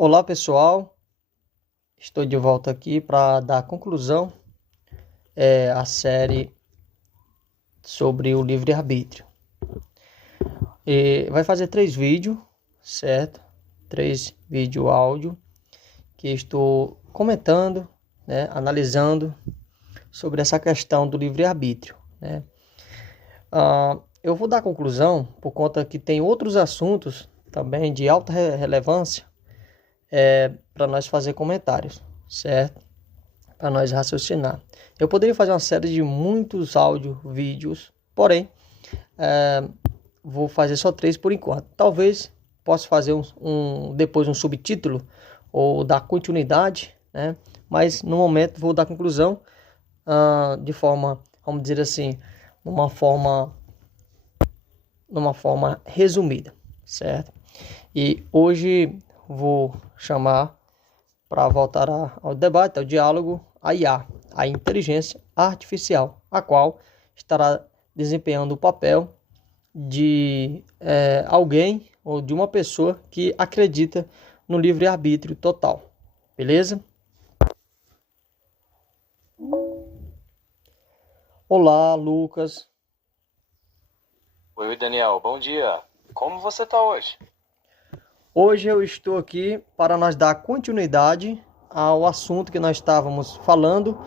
Olá pessoal, estou de volta aqui para dar conclusão à série sobre o livre-arbítrio. Vai fazer 3 vídeos, certo? 3 vídeos áudio que estou comentando, analisando sobre essa questão do livre-arbítrio, né? Eu vou dar conclusão por conta que tem outros assuntos também de alta relevância para nós fazer comentários, certo? Para nós raciocinar. Eu poderia fazer uma série de muitos vídeos, porém, vou fazer só 3 por enquanto. Talvez possa fazer depois um subtítulo ou dar continuidade, né? Mas no momento vou dar conclusão de forma, vamos dizer assim, numa forma resumida, certo? E hoje vou chamar para voltar ao debate, ao diálogo, a IA, a inteligência artificial, a qual estará desempenhando o papel de alguém ou de uma pessoa que acredita no livre-arbítrio total. Beleza? Olá, Lucas. Oi, Daniel, bom dia. Como você está hoje? Hoje eu estou aqui para nós dar continuidade ao assunto que nós estávamos falando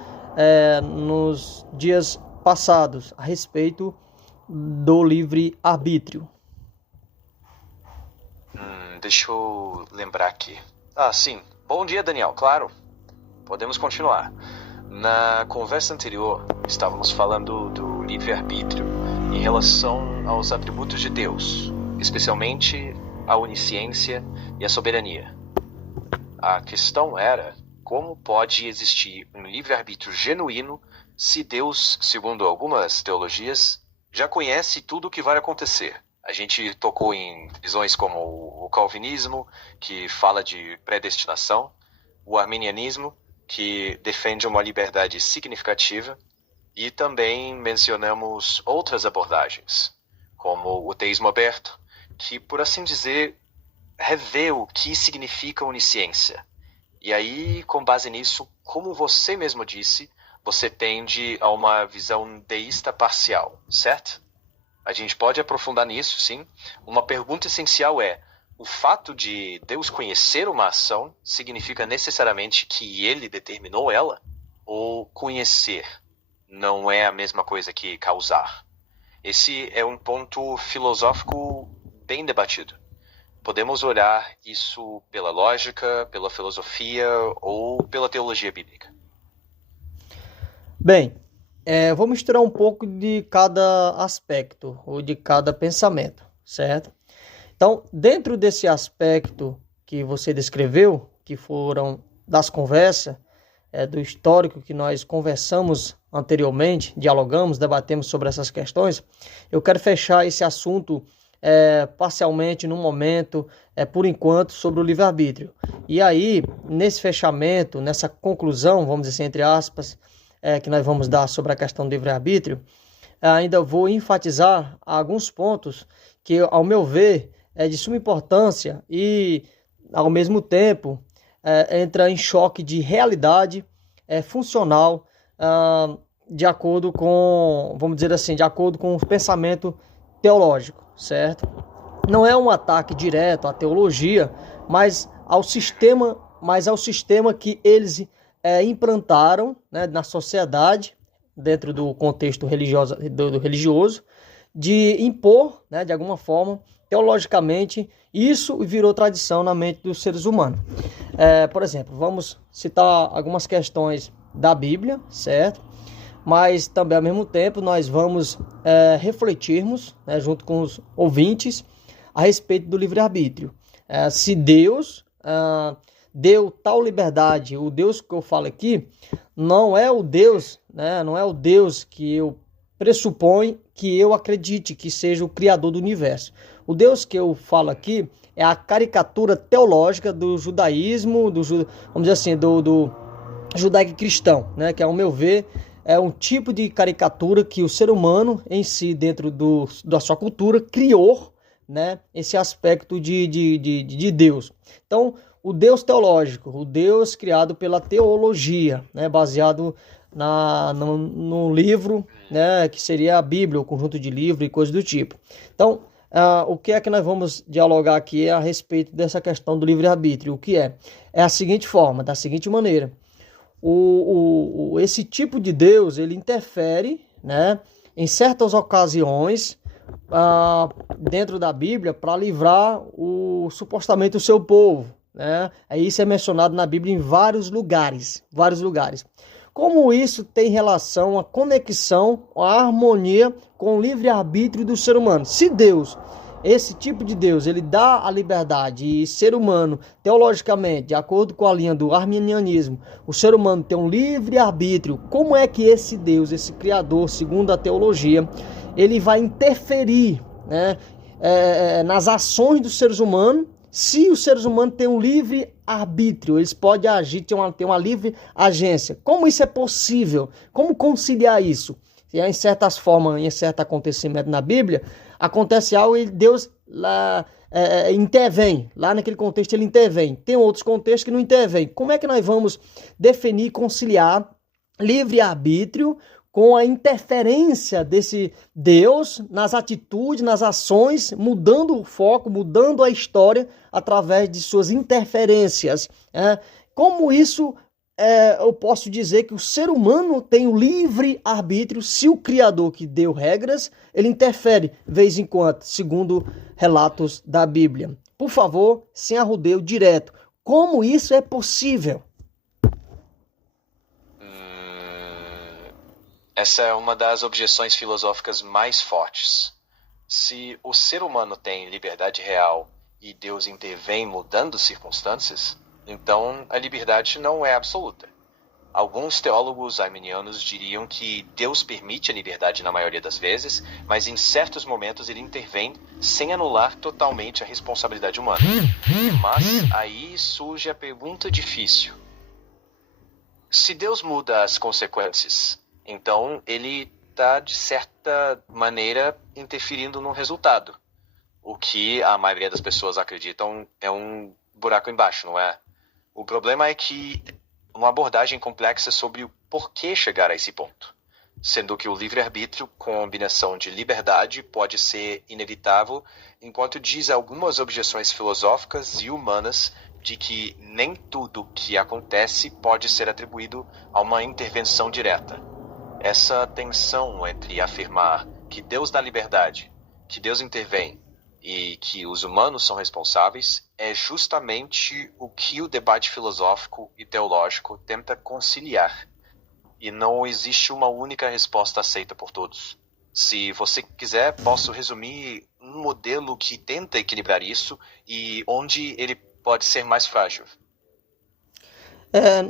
nos dias passados, a respeito do livre-arbítrio. Deixa eu lembrar aqui. Sim. Bom dia, Daniel, claro. Podemos continuar. Na conversa anterior, estávamos falando do livre-arbítrio em relação aos atributos de Deus, especialmente a onisciência e a soberania. A questão era como pode existir um livre-arbítrio genuíno se Deus, segundo algumas teologias, já conhece tudo o que vai acontecer. A gente tocou em visões como o calvinismo, que fala de predestinação, o arminianismo, que defende uma liberdade significativa, e também mencionamos outras abordagens, como o teísmo aberto, que, por assim dizer, revê o que significa onisciência. E aí, com base nisso, como você mesmo disse, você tende a uma visão deísta parcial, certo? A gente pode aprofundar nisso, sim. Uma pergunta essencial é: o fato de Deus conhecer uma ação significa necessariamente que ele determinou ela? Ou conhecer não é a mesma coisa que causar? Esse é um ponto filosófico bem debatido. Podemos olhar isso pela lógica, pela filosofia ou pela teologia bíblica. Bem, vou misturar um pouco de cada aspecto ou de cada pensamento, certo? Então, dentro desse aspecto que você descreveu, que foram das conversas, do histórico que nós conversamos anteriormente, dialogamos, debatemos sobre essas questões, eu quero fechar esse assunto parcialmente no momento, por enquanto, sobre o livre-arbítrio. E aí, nesse fechamento, nessa conclusão, vamos dizer assim, entre aspas, que nós vamos dar sobre a questão do livre-arbítrio, ainda vou enfatizar alguns pontos que, ao meu ver, é de suma importância e, ao mesmo tempo, entra em choque de realidade funcional, de acordo com, vamos dizer assim, de acordo com o pensamento teológico, certo? Não é um ataque direto à teologia, mas ao sistema que eles implantaram, né, na sociedade, dentro do contexto religioso, de impor, né, de alguma forma, teologicamente, isso virou tradição na mente dos seres humanos. Por exemplo, vamos citar algumas questões da Bíblia, certo? Mas também, ao mesmo tempo, nós vamos refletirmos, né, junto com os ouvintes, a respeito do livre-arbítrio. Se Deus deu tal liberdade, o Deus que eu falo aqui, não é o Deus, né, não é o Deus que eu pressuponho que eu acredite que seja o Criador do universo. O Deus que eu falo aqui é a caricatura teológica do judaísmo, vamos dizer assim, do judaico-cristão, né, que, ao meu ver, é um tipo de caricatura que o ser humano em si, dentro da sua cultura, criou, né, esse aspecto de Deus. Então, o Deus teológico, o Deus criado pela teologia, né, baseado no livro, né, que seria a Bíblia, o conjunto de livros e coisas do tipo. Então, o que é que nós vamos dialogar aqui a respeito dessa questão do livre-arbítrio? O que é? É a seguinte forma, da seguinte maneira. Esse tipo de Deus, ele interfere, né, em certas ocasiões dentro da Bíblia para livrar supostamente o seu povo, né? Isso é mencionado na Bíblia em vários lugares. Como isso tem relação, a conexão, a harmonia com o livre-arbítrio do ser humano? Se Deus, esse tipo de Deus, ele dá a liberdade e ser humano, teologicamente, de acordo com a linha do arminianismo, o ser humano tem um livre-arbítrio, como é que esse Deus, esse Criador, segundo a teologia, ele vai interferir, né, nas ações dos seres humanos? Se os seres humanos têm um livre arbítrio, eles podem agir, ter uma livre agência. Como isso é possível? Como conciliar isso? Em certas formas, em certo acontecimento na Bíblia, acontece algo e Deus lá intervém. Lá naquele contexto ele intervém. Tem outros contextos que não intervém. Como é que nós vamos definir e conciliar livre arbítrio com a interferência desse Deus nas atitudes, nas ações, mudando o foco, mudando a história através de suas interferências? Como isso eu posso dizer que o ser humano tem o livre arbítrio se o Criador que deu regras, ele interfere de vez em quando, segundo relatos da Bíblia? Por favor, sem arrodeio, direto. Como isso é possível? Essa é uma das objeções filosóficas mais fortes. Se o ser humano tem liberdade real e Deus intervém mudando circunstâncias, então a liberdade não é absoluta. Alguns teólogos arminianos diriam que Deus permite a liberdade na maioria das vezes, mas em certos momentos ele intervém sem anular totalmente a responsabilidade humana. Mas aí surge a pergunta difícil. Se Deus muda as consequências, então ele está, de certa maneira, interferindo no resultado. O que a maioria das pessoas acreditam é um buraco embaixo, não é? O problema é que uma abordagem complexa sobre o porquê chegar a esse ponto, sendo que o livre-arbítrio, combinação de liberdade, pode ser inevitável, enquanto diz algumas objeções filosóficas e humanas de que nem tudo que acontece pode ser atribuído a uma intervenção direta. Essa tensão entre afirmar que Deus dá liberdade, que Deus intervém e que os humanos são responsáveis é justamente o que o debate filosófico e teológico tenta conciliar. E não existe uma única resposta aceita por todos. Se você quiser, posso resumir um modelo que tenta equilibrar isso e onde ele pode ser mais frágil.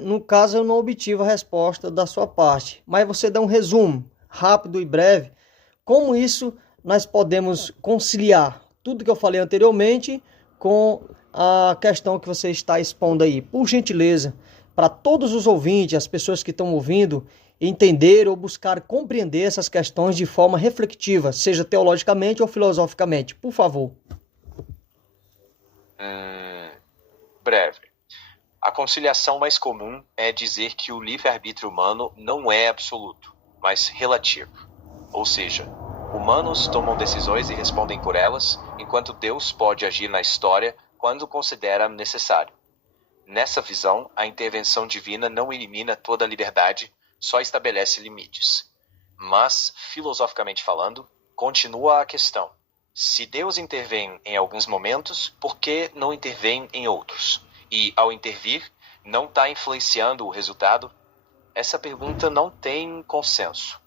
No caso, eu não obtive a resposta da sua parte, mas você dá um resumo rápido e breve. Como isso nós podemos conciliar tudo que eu falei anteriormente com a questão que você está expondo aí? Por gentileza, para todos os ouvintes, as pessoas que estão ouvindo, entender ou buscar compreender essas questões de forma reflexiva, seja teologicamente ou filosoficamente. Por favor. Breve. A conciliação mais comum é dizer que o livre-arbítrio humano não é absoluto, mas relativo. Ou seja, humanos tomam decisões e respondem por elas, enquanto Deus pode agir na história quando considera necessário. Nessa visão, a intervenção divina não elimina toda a liberdade, só estabelece limites. Mas, filosoficamente falando, continua a questão. Se Deus intervém em alguns momentos, por que não intervém em outros? E, ao intervir, não está influenciando o resultado? Essa pergunta não tem consenso.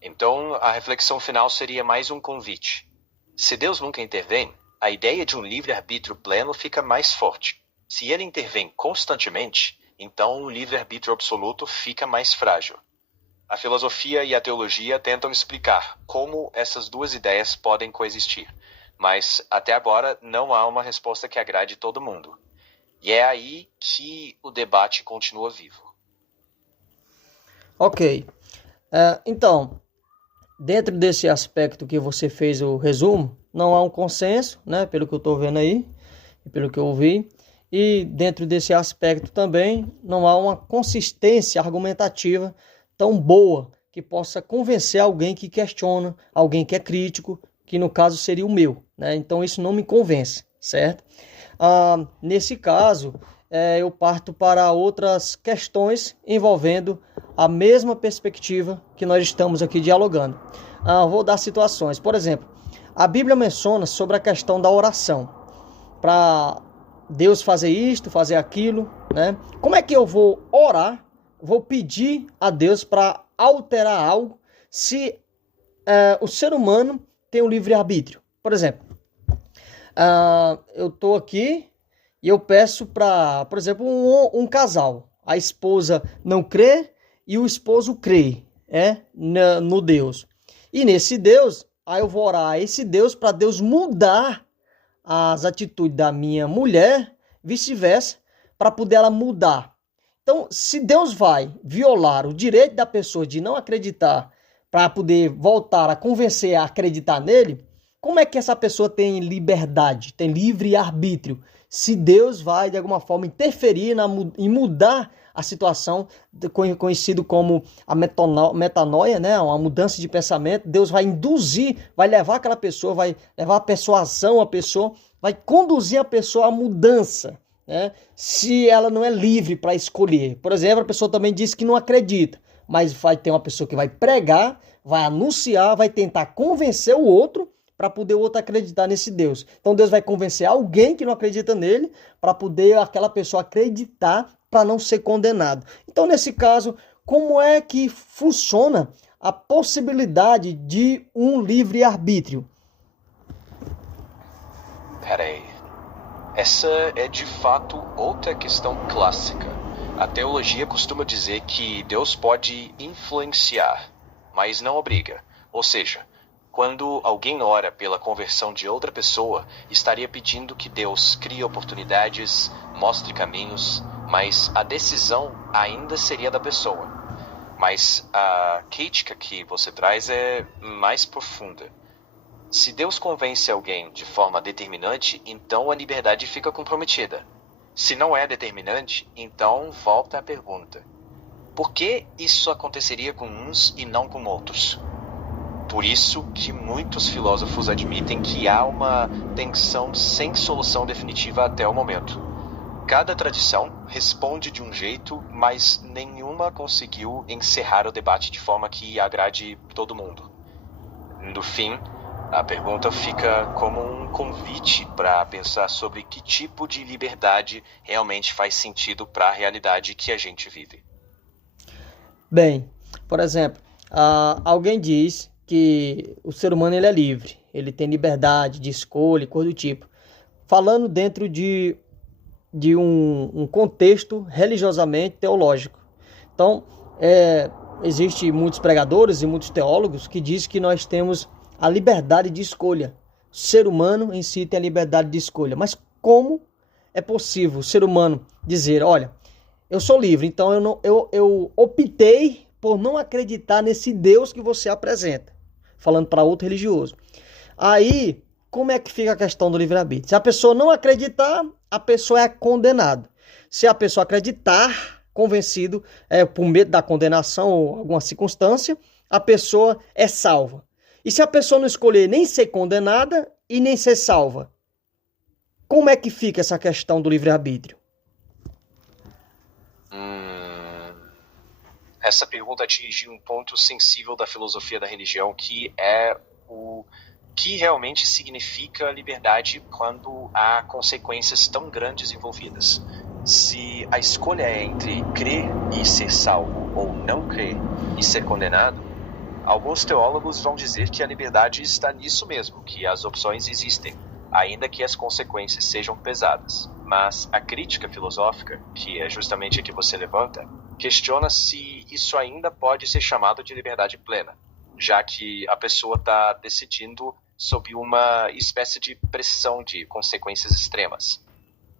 Então, a reflexão final seria mais um convite. Se Deus nunca intervém, a ideia de um livre-arbítrio pleno fica mais forte. Se ele intervém constantemente, então o livre-arbítrio absoluto fica mais frágil. A filosofia e a teologia tentam explicar como essas duas ideias podem coexistir, mas até agora não há uma resposta que agrade todo mundo. E é aí que o debate continua vivo. Ok. Então, dentro desse aspecto que você fez o resumo, não há um consenso, né, pelo que eu estou vendo aí, e pelo que eu ouvi. e dentro desse aspecto também não há uma consistência argumentativa tão boa que possa convencer alguém que questiona, alguém que é crítico, que no caso seria o meu, né? Então isso não me convence, certo? Nesse caso, eu parto para outras questões envolvendo a mesma perspectiva que nós estamos aqui dialogando. Vou dar situações. Por exemplo, a Bíblia menciona sobre a questão da oração. Para Deus fazer isto, fazer aquilo, né? Como é que eu vou orar, vou pedir a Deus para alterar algo se o ser humano tem um livre-arbítrio? Por exemplo, eu estou aqui e eu peço para, por exemplo, um casal. A esposa não crê e o esposo crê no Deus. E nesse Deus, aí eu vou orar a esse Deus para Deus mudar as atitudes da minha mulher, vice-versa, para poder ela mudar. Então, se Deus vai violar o direito da pessoa de não acreditar para poder voltar a convencer a acreditar nele, como é que essa pessoa tem liberdade, tem livre-arbítrio? Se Deus vai, de alguma forma, interferir e mudar a situação, conhecido como a metanoia, né? Uma mudança de pensamento, Deus vai induzir, vai levar aquela pessoa, vai levar a persuasão à pessoa, vai conduzir a pessoa à mudança, né? Se ela não é livre para escolher. Por exemplo, a pessoa também diz que não acredita, mas vai ter uma pessoa que vai pregar, vai anunciar, vai tentar convencer o outro para poder o outro acreditar nesse Deus. Então Deus vai convencer alguém que não acredita nele para poder aquela pessoa acreditar para não ser condenado. Então, nesse caso, como é que funciona a possibilidade de um livre-arbítrio? Peraí. Essa é de fato outra questão clássica. A teologia costuma dizer que Deus pode influenciar, mas não obriga. Ou seja, quando alguém ora pela conversão de outra pessoa, estaria pedindo que Deus crie oportunidades, mostre caminhos, mas a decisão ainda seria da pessoa. Mas a crítica que você traz é mais profunda. Se Deus convence alguém de forma determinante, então a liberdade fica comprometida. Se não é determinante, então volta a pergunta: por que isso aconteceria com uns e não com outros? Por isso que muitos filósofos admitem que há uma tensão sem solução definitiva até o momento. Cada tradição responde de um jeito, mas nenhuma conseguiu encerrar o debate de forma que agrade todo mundo. No fim, a pergunta fica como um convite para pensar sobre que tipo de liberdade realmente faz sentido para a realidade que a gente vive. Bem, por exemplo, alguém diz que o ser humano ele é livre, ele tem liberdade de escolha, coisa do tipo. Falando dentro de um contexto religiosamente teológico. Então, existem muitos pregadores e muitos teólogos que dizem que nós temos a liberdade de escolha. O ser humano em si tem a liberdade de escolha. Mas como é possível o ser humano dizer, olha, eu sou livre, então eu optei por não acreditar nesse Deus que você apresenta, falando para outro religioso. Aí, como é que fica a questão do livre-arbítrio? Se a pessoa não acreditar, a pessoa é condenada. Se a pessoa acreditar, convencido, por medo da condenação ou alguma circunstância, a pessoa é salva. E se a pessoa não escolher nem ser condenada e nem ser salva, como é que fica essa questão do livre-arbítrio? Essa pergunta atinge um ponto sensível da filosofia da religião, que é o que realmente significa liberdade quando há consequências tão grandes envolvidas. Se a escolha é entre crer e ser salvo ou não crer e ser condenado, alguns teólogos vão dizer que a liberdade está nisso mesmo, que as opções existem, ainda que as consequências sejam pesadas. Mas a crítica filosófica, que é justamente a que você levanta, questiona se isso ainda pode ser chamado de liberdade plena, já que a pessoa está decidindo sob uma espécie de pressão de consequências extremas.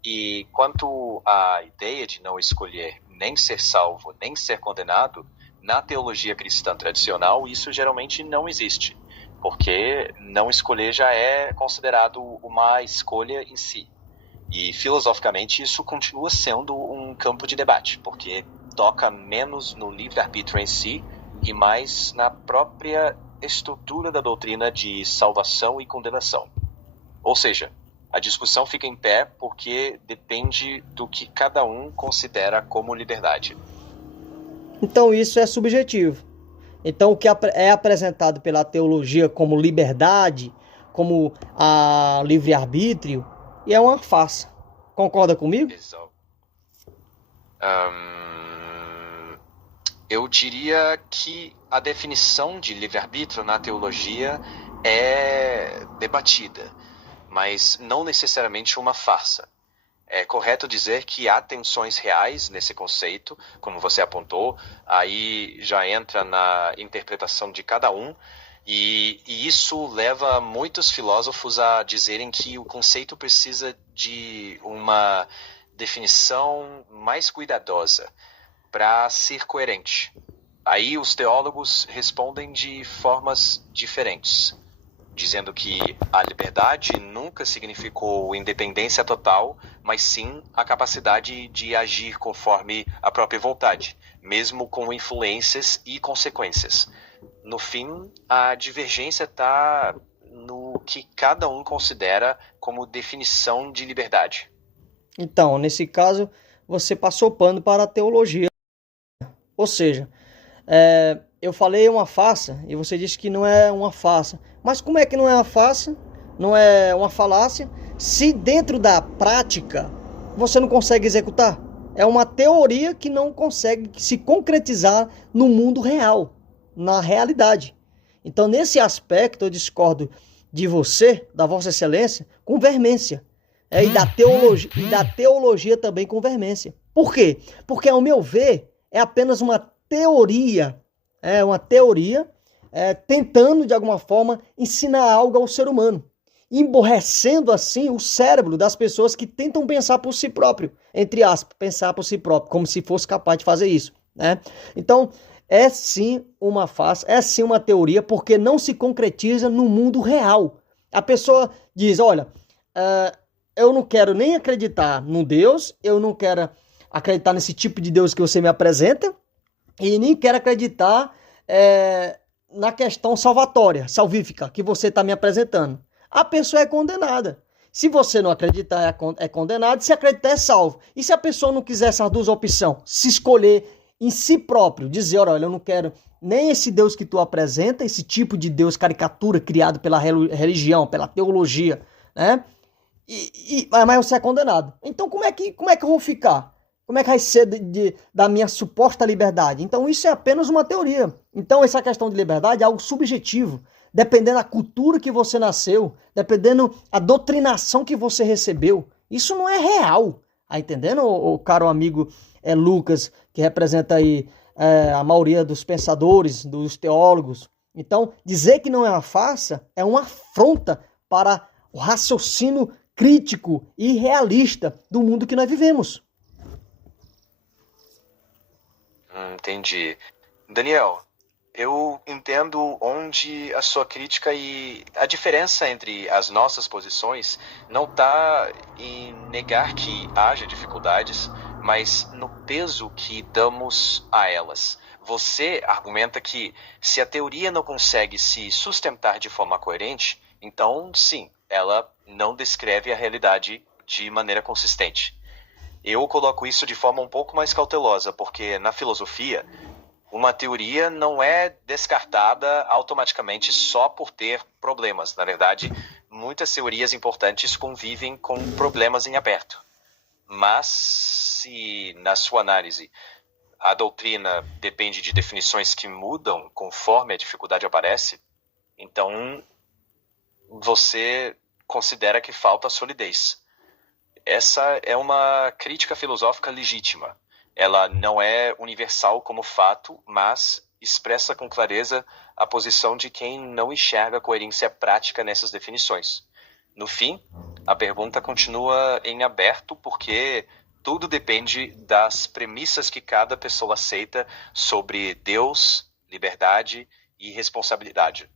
E quanto à ideia de não escolher nem ser salvo, nem ser condenado, na teologia cristã tradicional isso geralmente não existe, porque não escolher já é considerado uma escolha em si. E filosoficamente isso continua sendo um campo de debate, porque toca menos no livre-arbítrio em si e mais na própria estrutura da doutrina de salvação e condenação. Ou seja, a discussão fica em pé porque depende do que cada um considera como liberdade. Então isso é subjetivo. Então o que é apresentado pela teologia como liberdade, como a livre-arbítrio, e é uma farsa. Concorda comigo? Exato. Eu diria que a definição de livre-arbítrio na teologia é debatida, mas não necessariamente uma farsa. É correto dizer que há tensões reais nesse conceito, como você apontou, aí já entra na interpretação de cada um, e isso leva muitos filósofos a dizerem que o conceito precisa de uma definição mais cuidadosa para ser coerente. Aí os teólogos respondem de formas diferentes, dizendo que a liberdade nunca significou independência total, mas sim a capacidade de agir conforme a própria vontade, mesmo com influências e consequências. No fim, a divergência está no que cada um considera como definição de liberdade. Então, nesse caso, você passou pano para a teologia. Ou seja, eu falei uma farsa e você disse que não é uma farsa. Mas como é que não é uma farsa? Não é uma falácia? Se dentro da prática você não consegue executar. É uma teoria que não consegue se concretizar no mundo real, na realidade. Então, nesse aspecto, eu discordo de você, da Vossa Excelência, com veemência. E da teologia também com veemência. Por quê? Porque, ao meu ver, é apenas uma teoria, tentando, de alguma forma, ensinar algo ao ser humano, emborrecendo, assim, o cérebro das pessoas que tentam pensar por si próprio, entre aspas, pensar por si próprio, como se fosse capaz de fazer isso, né? Então, é sim uma farsa, é sim uma teoria, porque não se concretiza no mundo real. A pessoa diz, olha, eu não quero nem acreditar no Deus, eu não quero acreditar nesse tipo de Deus que você me apresenta, e nem quero acreditar na questão salvífica, que você está me apresentando. A pessoa é condenada. Se você não acreditar, é condenado. Se acreditar, é salvo. E se a pessoa não quiser essas duas opções, se escolher em si próprio, dizer, olha, eu não quero nem esse Deus que tu apresenta, esse tipo de Deus caricatura criado pela religião, pela teologia, né? Mas você é condenado. Então como é que eu vou ficar? Como é que vai ser da minha suposta liberdade? Então isso é apenas uma teoria. Então essa questão de liberdade é algo subjetivo, dependendo da cultura que você nasceu, dependendo da doutrinação que você recebeu. Isso não é real. Tá entendendo, o caro amigo Lucas, que representa aí a maioria dos pensadores, dos teólogos? Então, dizer que não é uma farsa é uma afronta para o raciocínio crítico e realista do mundo que nós vivemos. Entendi. Daniel, eu entendo onde a sua crítica e a diferença entre as nossas posições não está em negar que haja dificuldades, mas no peso que damos a elas. Você argumenta que se a teoria não consegue se sustentar de forma coerente, então sim, ela não descreve a realidade de maneira consistente. Eu coloco isso de forma um pouco mais cautelosa, porque na filosofia, uma teoria não é descartada automaticamente só por ter problemas. Na verdade, muitas teorias importantes convivem com problemas em aberto. Mas se, na sua análise, a doutrina depende de definições que mudam conforme a dificuldade aparece, então você considera que falta solidez. Essa é uma crítica filosófica legítima. Ela não é universal como fato, mas expressa com clareza a posição de quem não enxerga coerência prática nessas definições. No fim, a pergunta continua em aberto porque tudo depende das premissas que cada pessoa aceita sobre Deus, liberdade e responsabilidade.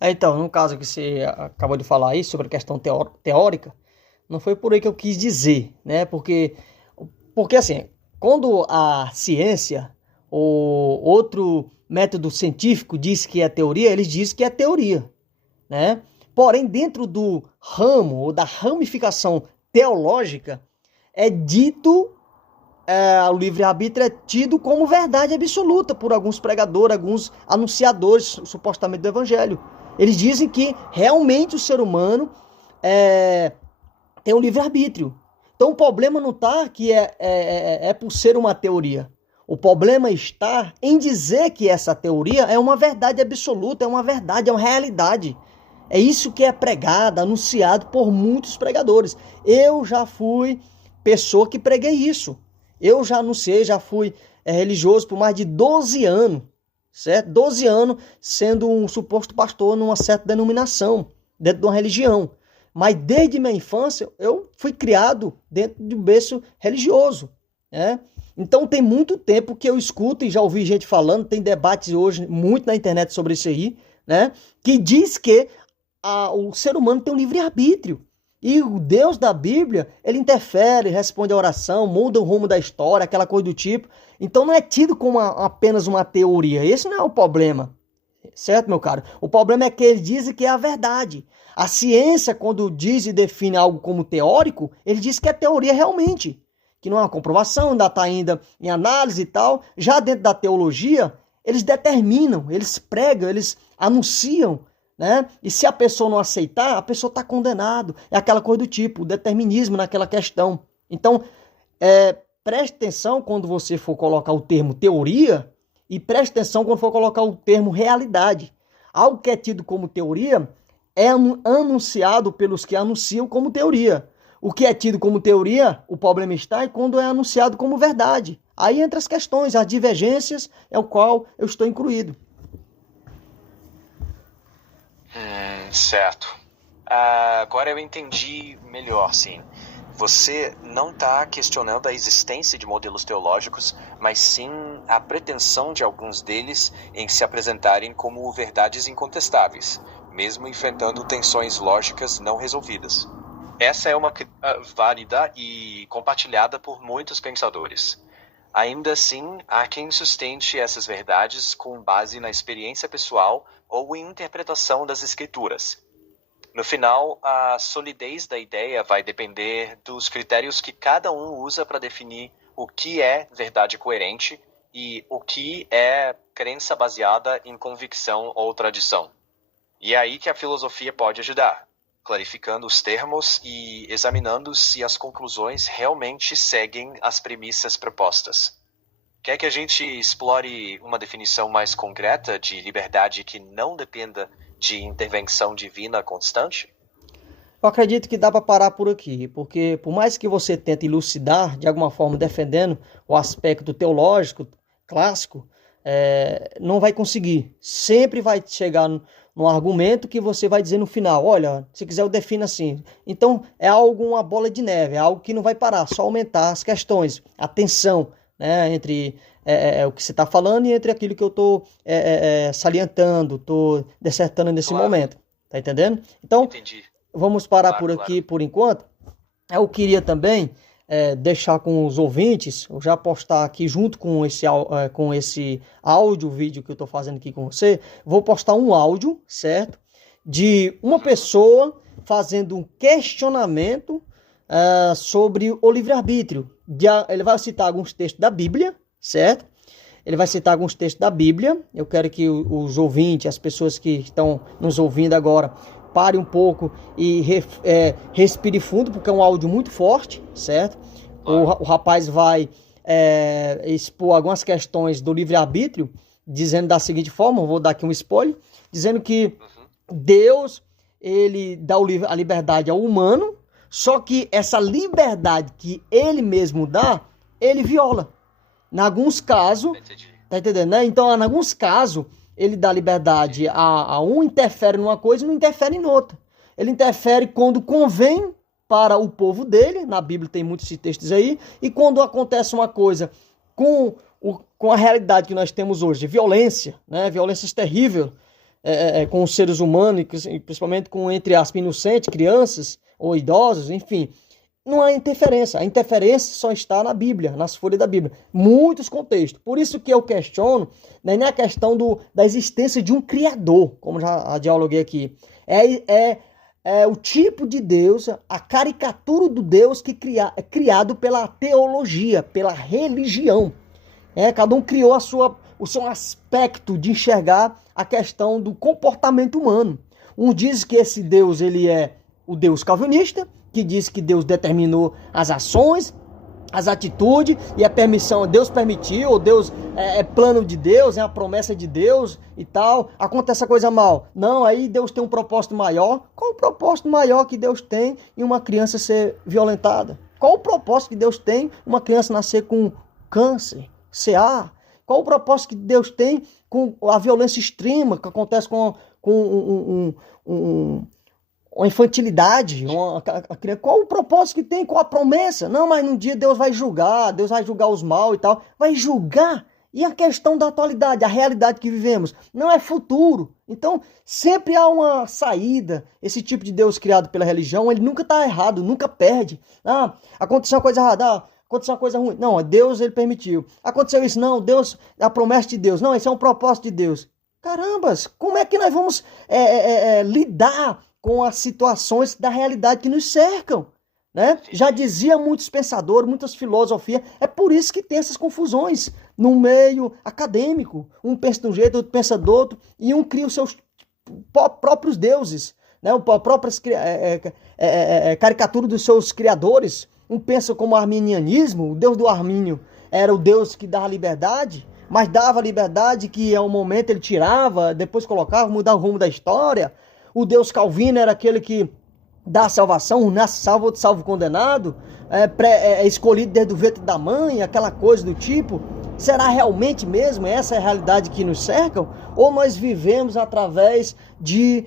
Então, no caso que você acabou de falar aí sobre a questão teórica, Não foi por aí que eu quis dizer, né? Porque assim, quando a ciência ou outro método científico diz que é teoria, eles dizem que é teoria, né? Porém, dentro do ramo ou da ramificação teológica, é dito, o livre-arbítrio é tido como verdade absoluta por alguns pregadores, alguns anunciadores, supostamente, do evangelho. Eles dizem que realmente o ser humano tem um livre-arbítrio. Então o problema não está que é por ser uma teoria. O problema está em dizer que essa teoria é uma verdade absoluta, é uma verdade, é uma realidade. É isso que é pregado, anunciado por muitos pregadores. Eu já fui pessoa que preguei isso. Eu já anunciei, já fui religioso por mais de 12 anos, certo? 12 anos sendo um suposto pastor numa certa denominação, dentro de uma religião. Mas desde minha infância, eu fui criado dentro de um berço religioso, né? Então tem muito tempo que eu escuto e já ouvi gente falando, tem debates hoje muito na internet sobre isso aí, né? Que diz que o ser humano tem um livre-arbítrio. E o Deus da Bíblia, ele interfere, responde a oração, muda o rumo da história, aquela coisa do tipo. Então não é tido como apenas uma teoria. Esse não é o problema. Certo, meu caro? O problema é que ele diz que é a verdade. A ciência, quando diz e define algo como teórico, ele diz que é teoria realmente. Que não é uma comprovação, ainda está ainda em análise e tal. Já dentro da teologia, eles determinam, eles pregam, eles anunciam, né? E se a pessoa não aceitar, a pessoa está condenada. É aquela coisa do tipo, o determinismo naquela questão. Então, preste atenção quando você for colocar o termo teoria e preste atenção quando for colocar o termo realidade. Algo que é tido como teoria é anunciado pelos que anunciam como teoria. O que é tido como teoria, o problema está é quando é anunciado como verdade. Aí entra as questões, as divergências, é o qual eu estou incluído. Certo. Agora eu entendi melhor, sim. Você não está questionando a existência de modelos teológicos, mas sim a pretensão de alguns deles em se apresentarem como verdades incontestáveis, mesmo enfrentando tensões lógicas não resolvidas. Essa é uma válida e compartilhada por muitos pensadores. Ainda assim, há quem sustente essas verdades com base na experiência pessoal ou em interpretação das escrituras. No final, a solidez da ideia vai depender dos critérios que cada um usa para definir o que é verdade coerente e o que é crença baseada em convicção ou tradição. E é aí que a filosofia pode ajudar, clarificando os termos e examinando se as conclusões realmente seguem as premissas propostas. Quer que a gente explore uma definição mais concreta de liberdade que não dependa de intervenção divina constante? Eu acredito que dá para parar por aqui, porque por mais que você tente elucidar, de alguma forma defendendo o aspecto teológico, clássico, não vai conseguir. Sempre vai chegar num argumento que você vai dizer no final, olha, se quiser eu defino assim. Então é uma bola de neve, é algo que não vai parar, só aumentar as questões, a tensão, né, entre o que você está falando e entre aquilo que eu estou salientando, estou dissertando nesse momento. Tá entendendo? Então, Entendi. Vamos parar por aqui por enquanto. Eu queria também deixar com os ouvintes, eu já postar aqui junto com esse áudio, vídeo que eu estou fazendo aqui com você, vou postar um áudio, certo? De uma pessoa fazendo um questionamento sobre o livre-arbítrio. Ele vai citar alguns textos da Bíblia, certo? Ele vai citar alguns textos da Bíblia. Eu quero que os ouvintes, as pessoas que estão nos ouvindo agora, pare um pouco e respire fundo, porque é um áudio muito forte, certo? O rapaz vai expor algumas questões do livre-arbítrio, dizendo da seguinte forma, vou dar aqui um spoiler, dizendo que Deus, ele dá a liberdade ao humano, só que essa liberdade que ele mesmo dá, ele viola. Em alguns casos, tá entendendo, né? Então, em alguns casos, ele dá liberdade a um, interfere numa coisa e não interfere em outra. Ele interfere quando convém para o povo dele, na Bíblia tem muitos textos aí, e quando acontece uma coisa com a realidade que nós temos hoje, de violência, né? Violências terríveis com os seres humanos, e principalmente com, entre aspas, inocentes, crianças, ou idosos, enfim. Não há interferência. A interferência só está na Bíblia, nas folhas da Bíblia. Muitos contextos. Por isso que eu questiono, não é nem a questão da existência de um Criador, como já dialoguei aqui. É o tipo de Deus, a caricatura do Deus que é criado pela teologia, pela religião. Cada um criou o seu aspecto de enxergar a questão do comportamento humano. Um diz que esse Deus ele é o Deus calvinista, que diz que Deus determinou as ações, as atitudes e a permissão, Deus permitiu, ou Deus é plano de Deus, é a promessa de Deus e tal. Acontece a coisa mal. Não, aí Deus tem um propósito maior. Qual o propósito maior que Deus tem em uma criança ser violentada? Qual o propósito que Deus tem uma criança nascer com câncer, CA? Qual o propósito que Deus tem com a violência extrema que acontece com uma infantilidade, qual o propósito que tem, qual a promessa? Não, mas num dia Deus vai julgar os mal e tal, vai julgar, e a questão da atualidade, a realidade que vivemos, não é futuro, então sempre há uma saída. Esse tipo de Deus criado pela religião, ele nunca está errado, nunca perde. Aconteceu uma coisa errada, aconteceu uma coisa ruim, não, Deus ele permitiu, aconteceu isso, não, Deus, é a promessa de Deus, não, esse é um propósito de Deus. Carambas, como é que nós vamos lidar com as situações da realidade que nos cercam, né? Já dizia muitos pensadores, muitas filosofias, é por isso que tem essas confusões no meio acadêmico. Um pensa de um jeito, outro pensa do outro, e um cria os seus próprios deuses, né? A própria caricatura dos seus criadores. Um pensa como o arminianismo, o Deus do Armínio era o Deus que dava liberdade, mas dava liberdade que ao momento ele tirava, depois colocava, mudava o rumo da história. O Deus Calvino era aquele que dá a salvação, um nasce salvo, outro salvo condenado, escolhido desde o ventre da mãe, aquela coisa do tipo. Será realmente mesmo essa é a realidade que nos cerca? Ou nós vivemos através de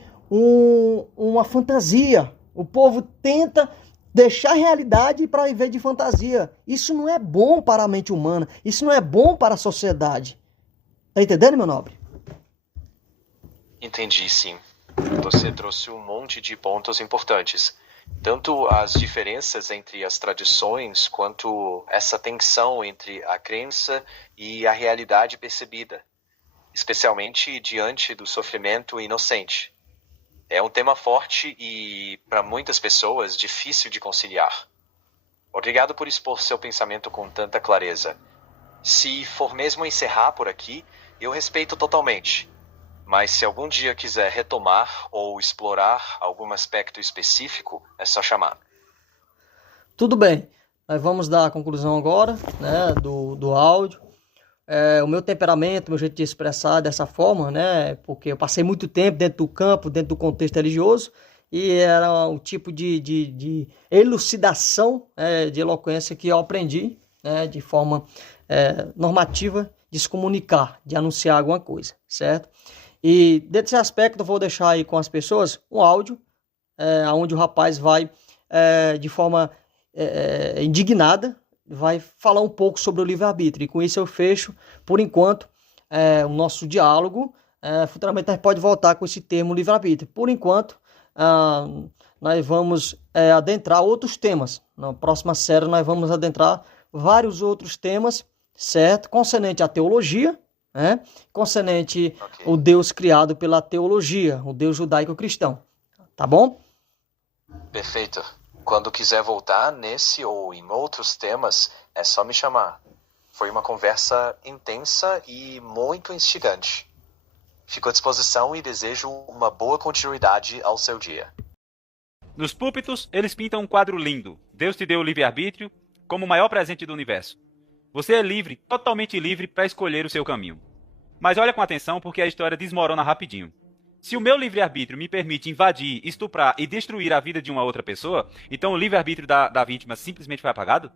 uma fantasia? O povo tenta deixar a realidade para viver de fantasia. Isso não é bom para a mente humana, isso não é bom para a sociedade. Tá entendendo, meu nobre? Entendi, sim. Você trouxe um monte de pontos importantes. Tanto as diferenças entre as tradições, quanto essa tensão entre a crença e a realidade percebida, especialmente diante do sofrimento inocente. É um tema forte e, para muitas pessoas, difícil de conciliar. Obrigado por expor seu pensamento com tanta clareza. Se for mesmo encerrar por aqui, eu respeito totalmente. Mas se algum dia quiser retomar ou explorar algum aspecto específico, é só chamar. Tudo bem. Nós vamos dar a conclusão agora, né, do áudio. O meu temperamento, meu jeito de expressar dessa forma, né, porque eu passei muito tempo dentro do campo, dentro do contexto religioso, e era um tipo de elucidação, de eloquência que eu aprendi, né, de forma normativa de se comunicar, de anunciar alguma coisa, certo? E desse aspecto eu vou deixar aí com as pessoas um áudio, onde o rapaz vai, de forma indignada, vai falar um pouco sobre o livre-arbítrio. E com isso eu fecho, por enquanto, o nosso diálogo. Futuramente a gente pode voltar com esse termo livre-arbítrio. Por enquanto, nós vamos adentrar outros temas. Na próxima série nós vamos adentrar vários outros temas, certo? Concernente à teologia, concernente o Deus criado pela teologia, o Deus judaico-cristão. Tá bom? Perfeito. Quando quiser voltar nesse ou em outros temas, é só me chamar. Foi uma conversa intensa e muito instigante. Fico à disposição e desejo uma boa continuidade ao seu dia. Nos púlpitos, eles pintam um quadro lindo. Deus te deu o livre-arbítrio como o maior presente do universo. Você é livre, totalmente livre, para escolher o seu caminho. Mas olha com atenção porque a história desmorona rapidinho. Se o meu livre-arbítrio me permite invadir, estuprar e destruir a vida de uma outra pessoa, então o livre-arbítrio da vítima simplesmente foi apagado?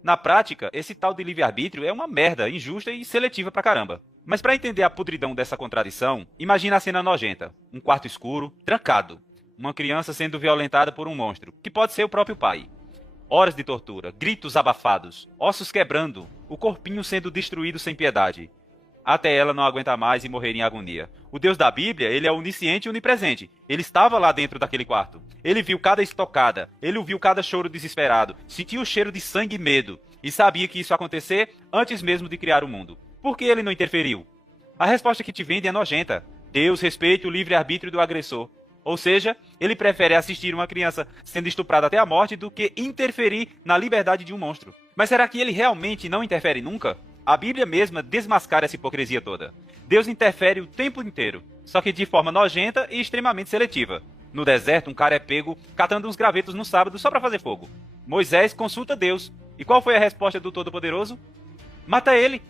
Na prática, esse tal de livre-arbítrio é uma merda, injusta e seletiva pra caramba. Mas para entender a podridão dessa contradição, imagina a cena nojenta. Um quarto escuro, trancado. Uma criança sendo violentada por um monstro, que pode ser o próprio pai. Horas de tortura, gritos abafados, ossos quebrando, o corpinho sendo destruído sem piedade. Até ela não aguentar mais e morrer em agonia. O Deus da Bíblia, ele é onisciente e onipresente. Ele estava lá dentro daquele quarto. Ele viu cada estocada, ele ouviu cada choro desesperado, sentiu o cheiro de sangue e medo, e sabia que isso ia acontecer antes mesmo de criar o mundo. Por que ele não interferiu? A resposta que te vendem é nojenta. Deus respeita o livre-arbítrio do agressor. Ou seja, ele prefere assistir uma criança sendo estuprada até a morte do que interferir na liberdade de um monstro. Mas será que ele realmente não interfere nunca? A Bíblia mesma desmascara essa hipocrisia toda. Deus interfere o tempo inteiro, só que de forma nojenta e extremamente seletiva. No deserto, um cara é pego catando uns gravetos no sábado só para fazer fogo. Moisés consulta Deus. E qual foi a resposta do Todo-Poderoso? Mata ele.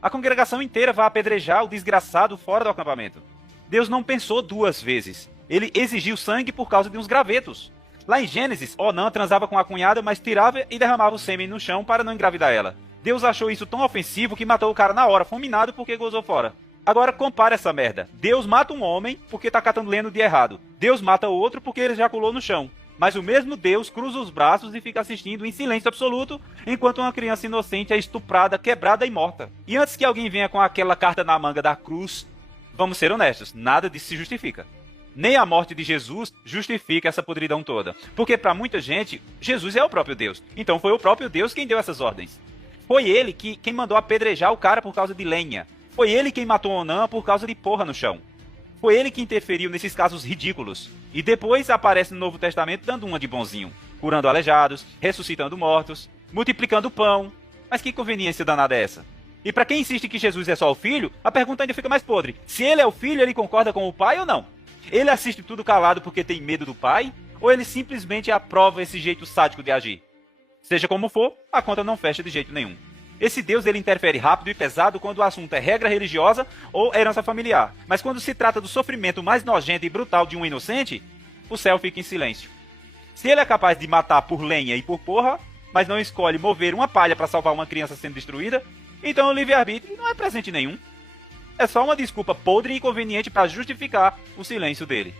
A congregação inteira vai apedrejar o desgraçado fora do acampamento. Deus não pensou duas vezes. Ele exigiu sangue por causa de uns gravetos. Lá em Gênesis, Onã transava com a cunhada, mas tirava e derramava o sêmen no chão para não engravidar ela. Deus achou isso tão ofensivo que matou o cara na hora, fulminado porque gozou fora. Agora compara essa merda. Deus mata um homem porque tá catando lenha no dia errado. Deus mata o outro porque ele ejaculou no chão. Mas o mesmo Deus cruza os braços e fica assistindo em silêncio absoluto enquanto uma criança inocente é estuprada, quebrada e morta. E antes que alguém venha com aquela carta na manga da cruz, vamos ser honestos, nada disso se justifica. Nem a morte de Jesus justifica essa podridão toda. Porque para muita gente, Jesus é o próprio Deus. Então foi o próprio Deus quem deu essas ordens. Foi ele quem mandou apedrejar o cara por causa de lenha. Foi ele quem matou Onã por causa de porra no chão. Foi ele que interferiu nesses casos ridículos. E depois aparece no Novo Testamento dando uma de bonzinho. Curando aleijados, ressuscitando mortos, multiplicando pão. Mas que conveniência danada é essa? E para quem insiste que Jesus é só o Filho, a pergunta ainda fica mais podre. Se ele é o Filho, ele concorda com o Pai ou não? Ele assiste tudo calado porque tem medo do Pai? Ou ele simplesmente aprova esse jeito sádico de agir? Seja como for, a conta não fecha de jeito nenhum. Esse Deus ele interfere rápido e pesado quando o assunto é regra religiosa ou herança familiar. Mas quando se trata do sofrimento mais nojento e brutal de um inocente, o céu fica em silêncio. Se ele é capaz de matar por lenha e por porra, mas não escolhe mover uma palha para salvar uma criança sendo destruída, então o livre-arbítrio não é presente nenhum. É só uma desculpa podre e inconveniente para justificar o silêncio dele.